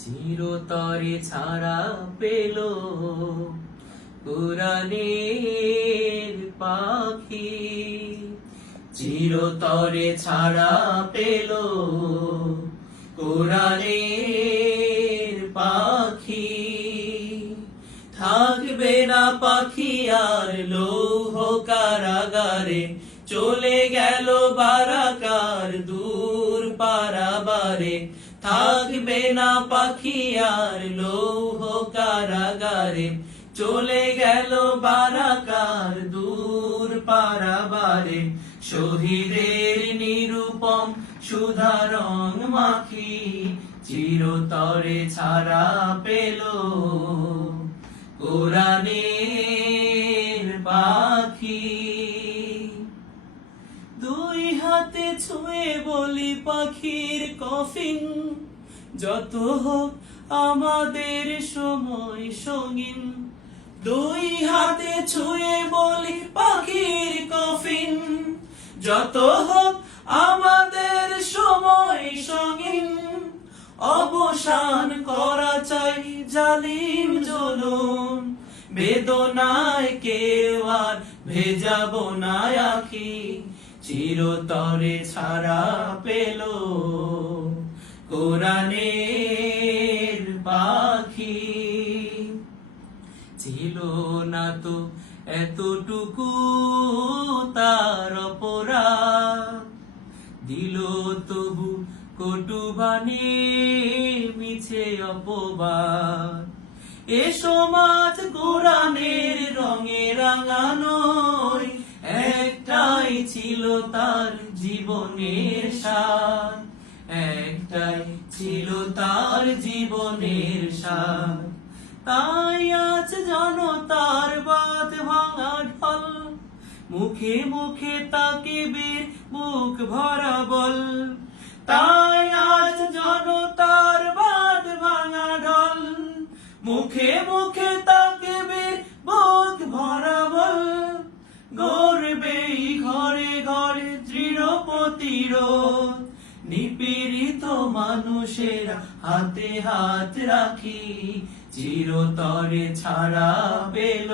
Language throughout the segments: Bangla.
চিরতরে ছাড়া পেল কোরআনের পাখি, চিরতরে ছাড়া পেল কোরআনের পাখি। থাকবে না পাখি আর লৌহ কারাগারে, চলে গেল বারাকার দূর পারাবারে। থাকবে না পাখি আর লৌহ কারাগারে, চলে গেল বারাকার দূর পারাবারে। শহীদের নিরূপম সুধা রং মাখি, চিরতরে ছাড়া পেল কোরআনের পাখি। দুই হাতে ছুঁয়ে বলি পাখির কফিন, যত হোক আমাদের সময় সঙ্গীন। দুই হাতে ছুঁয়ে বলি পাখির কফিন, যত হোক আমাদের সময় সঙ্গীন। অবসান করা চাই জালিম জুলুম, বেদনায় কেউ আর ভেজাব না আখি, চিরতরে ছাড়া পেল কোরআনের পাখি। ছিল না তো এতটুকু তার অপরাধ, দিল তবু কটুবাণী মিছে অপবাদ। এ সমাজ কোরআনের রঙে রাঙানোই একটাই ছিল তার জীবনের স্বাদ, একটাই ছিল তার জীবনের স্বাদ। তাই আজ জানো তার বাঁধ ভাঙা ঢল, মুখে মুখে তাকে বের বুক ভরা বল। তাই আজ জানো তার বাঁধ ভাঙা ঢল, মুখে মুখে তাকে বের বুক ভরা বল। গর্বে ঘরে ঘরে দৃঢ় প্রতিরোধ, নিপীড়িত মানুষেরা হাতে হাত রাখি, চিরতরে ছাড়া পেল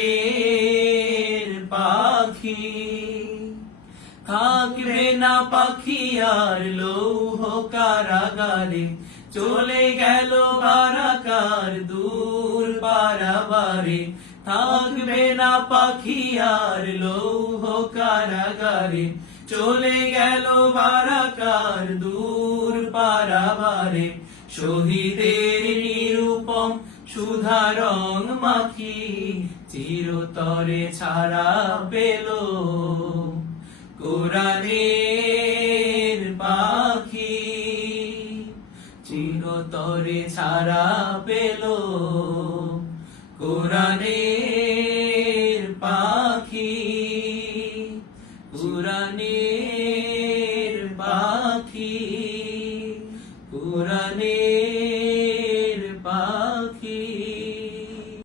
কোরআনের পাখি। থাকবে না পাখি আর লৌহ কারাগারে, চলে গেল বারাকার দূর পারাবারে। থাকবে না পাখি আর লৌহ কারাগারে, চলে গেল বারাকার দূর পারাবারে। শহীদের নিরূপম সুধা রং মাখি, চিরতরে ছাড়া পেল কোরআনের পাখি, চিরতরে ছাড়া পেল কোরআনের পাখি, কোরআনের পাখি, কোরআনের